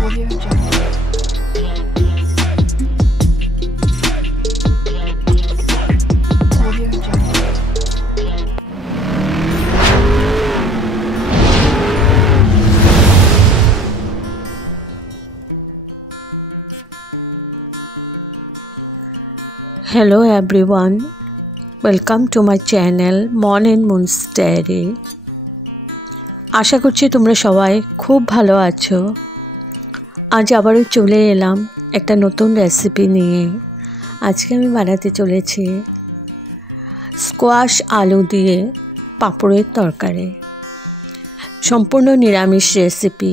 Audio Jungle. Audio Jungle. Hello everyone, welcome to my channel Mon and Moon's Diary. আশা করছি তোমরা সবাই খুব ভালো আছো। আজ আবারও চলে এলাম একটা নতুন রেসিপি নিয়ে। আজকে আমি বানাতে চলেছি স্কোয়াশ আলু দিয়ে পাঁপড়ের তরকারি। সম্পূর্ণ নিরামিষ রেসিপি।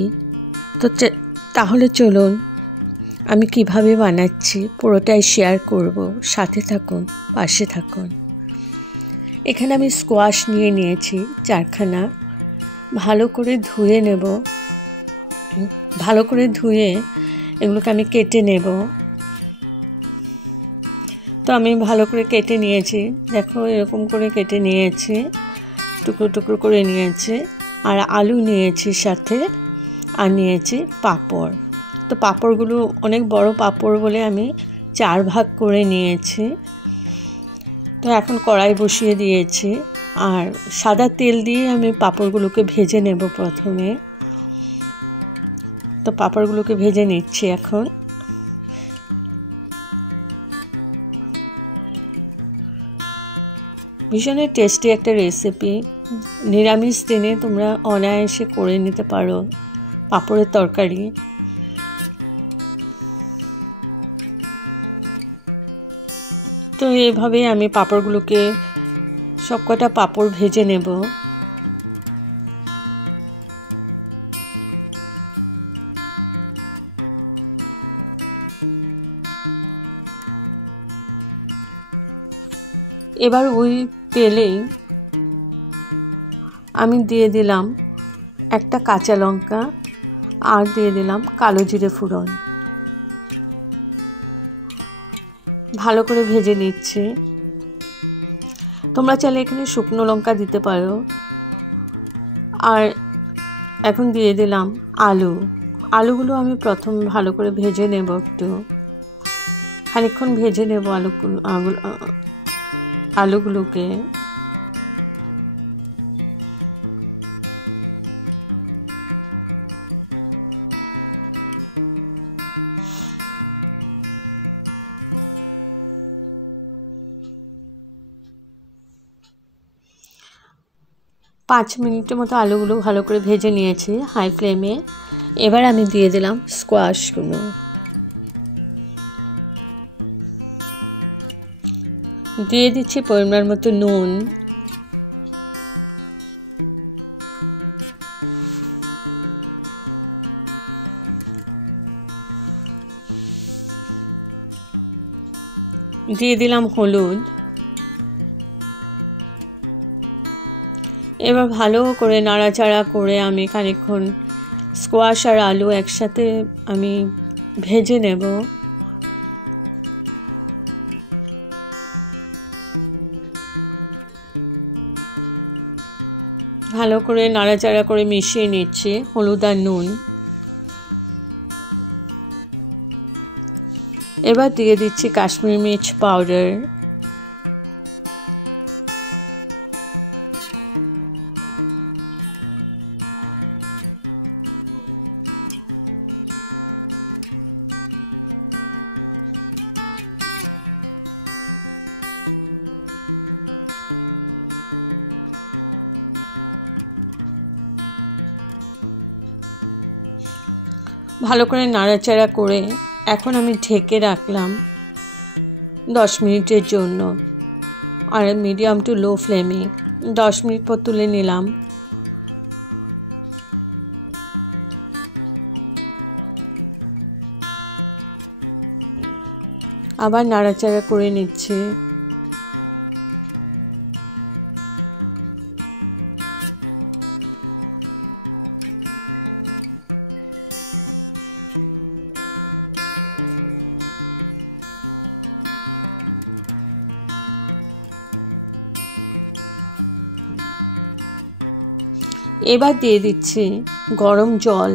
তো তাহলে চলুন আমি কিভাবে বানাচ্ছি পুরোটাই শেয়ার করব, সাথে থাকুন, পাশে থাকুন। এখানে আমি স্কোয়াশ নিয়েছি 4খানা। ভালো করে ধুয়ে নেব। ভালো করে ধুয়ে এগুলোকে আমি কেটে নেব। তো আমি ভালো করে কেটে নিয়েছি, দেখো এরকম করে কেটে নিয়েছি, টুকরো টুকরো করে নিয়েছি। আর আলু নিয়েছি সাথে, আর নিয়েছি পাঁপড়। তো পাঁপড়গুলো অনেক বড় পাঁপড় বলে আমি 4 ভাগ করে নিয়েছি। তো এখন কড়াই বসিয়ে দিয়েছি, আর সাদা তেল দিয়ে আমি পাঁপড়গুলোকে ভেজে নেব প্রথমে। তো পাঁপড়গুলোকে ভেজে নিচ্ছি এখন। ভীষণই টেস্টি একটা রেসিপি। নিরামিষ দিনে তোমরা অনায়াসে করে নিতে পারো পাঁপড়ের তরকারি। তো এইভাবে আমি পাঁপড়গুলোকে সবকটা পাঁপড় ভেজে নেব। এবার ওই তেলেই আমি দিয়ে দিলাম একটা কাঁচা লঙ্কা, আর দিয়ে দিলাম কালো জিরে ফোড়ন। ভালো করে ভেজে নিচ্ছি। তোমরা চাইলে এখানে শুকনো লঙ্কা দিতে পারো। আর এখন দিয়ে দিলাম আলুগুলো আমি প্রথম ভালো করে ভেজে নেব, একটু খানিকক্ষণ ভেজে নেব আলুগুলোকে। পাঁচ মিনিটের মতো আলুগুলো ভালো করে ভেজে নিয়েছি হাই ফ্লেমে। এবার আমি দিয়ে দিলাম স্কোয়াশগুলো। দিয়ে দিচ্ছি পরিমাণ মতো নুন, দিয়ে দিলাম হলুদ। এবার ভালো করে নাড়াচাড়া করে আমি খানিকক্ষণ স্কোয়াশ আর আলু একসাথে আমি ভেজে নেব। ভালো করে নাড়াচাড়া করে মিশিয়ে নিচ্ছি হলুদ আর নুন। এবার দিয়ে দিচ্ছি কাশ্মীরি মির্চ পাউডার। ভালো করে নাড়াচাড়া করে এখন আমি ঢেকে রাখলাম 10 মিনিটের জন্য, আর মিডিয়াম টু লো ফ্লেমে 10 মিনিট পর তুলে নিলাম। আবার নাড়াচাড়া করে নিচ্ছে। এবার দিয়ে দিচ্ছি গরম জল।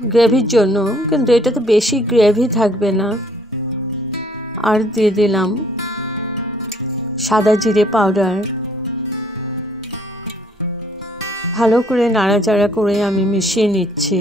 গ্রেভির জন্য, কিন্তু এটা তো বেশি গ্রেভি থাকবে না। আর দিয়ে দিলাম সাদা জিরে পাউডার। ভালো করে নাড়াচাড়া করে আমি মিশিয়ে নিচ্ছি।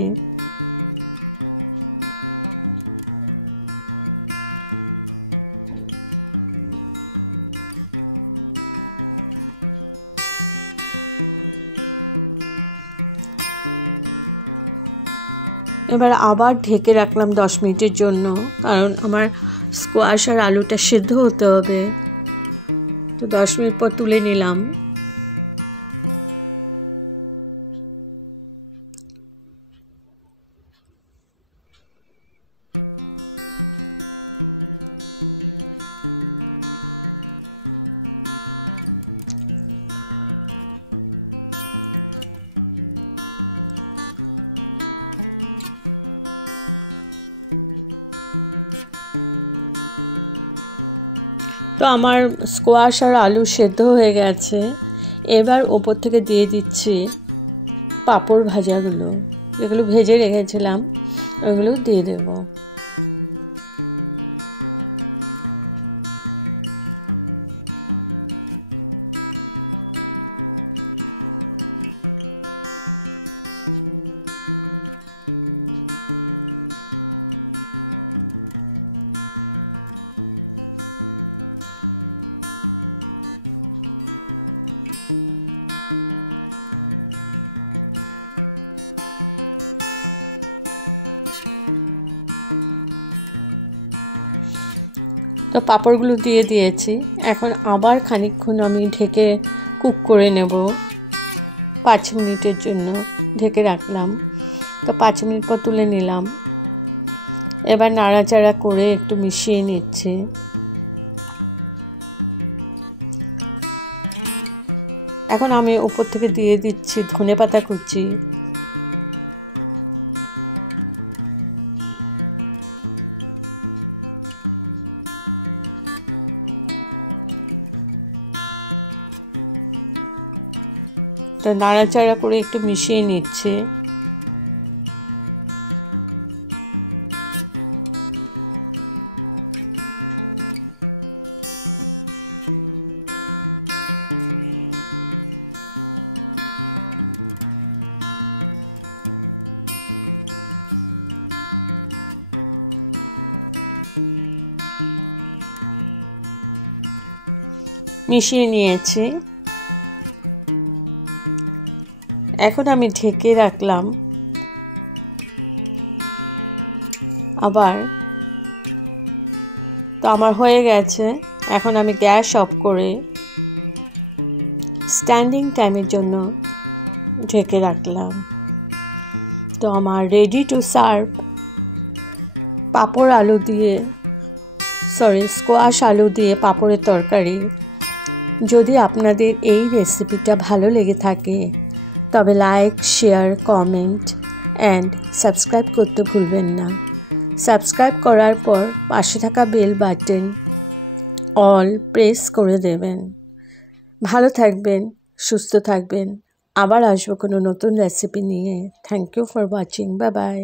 এবার আবার ঢেকে রাখলাম 10 মিনিটের জন্য, কারণ আমার স্কোয়াশ আর আলুটা সিদ্ধ হতে হবে। তো 10 মিনিট পর তুলে নিলাম। তো আমার স্কোয়াশ আর আলু সেদ্ধ হয়ে গেছে। এবার ওপর থেকে দিয়ে দিচ্ছি পাঁপড় ভাজাগুলো, যেগুলো ভেজে রেখেছিলাম ওগুলো দিয়ে দেব। তো পাঁপড়গুলো দিয়ে দিয়েছি। এখন আবার খানিকক্ষণ আমি ঢেকে কুক করে নেব। 5 মিনিটের জন্য ঢেকে রাখলাম। তো 5 মিনিট পর তুলে নিলাম। এবার নাড়াচাড়া করে একটু মিশিয়ে নিচ্ছি। এখন আমি উপর থেকে দিয়ে দিচ্ছি ধনেপাতা কুচি। তো নাড়াচাড়া করে একটু মিশিয়ে নিচ্ছে। মিশিয়ে নিয়েছি। এখন আমি ঢেকে রাখলাম। আবার তো আমার হয়ে গেছে। এখন আমি গ্যাস অফ করে স্ট্যান্ডিং টাইমের জন্য ঢেকে রাখলাম। তো আমার রেডি টু সার্ভ স্কোয়াশ আলু দিয়ে পাঁপড়ের তরকারি। যদি আপনাদের এই রেসিপিটা ভালো লেগে থাকে তবে like, share, comment and subscribe করতে ভুলবেন না। সাবস্ক্রাইব করার পর পাশে থাকা বেল বাটন অল প্রেস করে দেবেন। ভালো থাকবেন, সুস্থ থাকবেন। আবার আসবো কোনো নতুন রেসিপি নিয়ে। Thank you for watching. Bye by.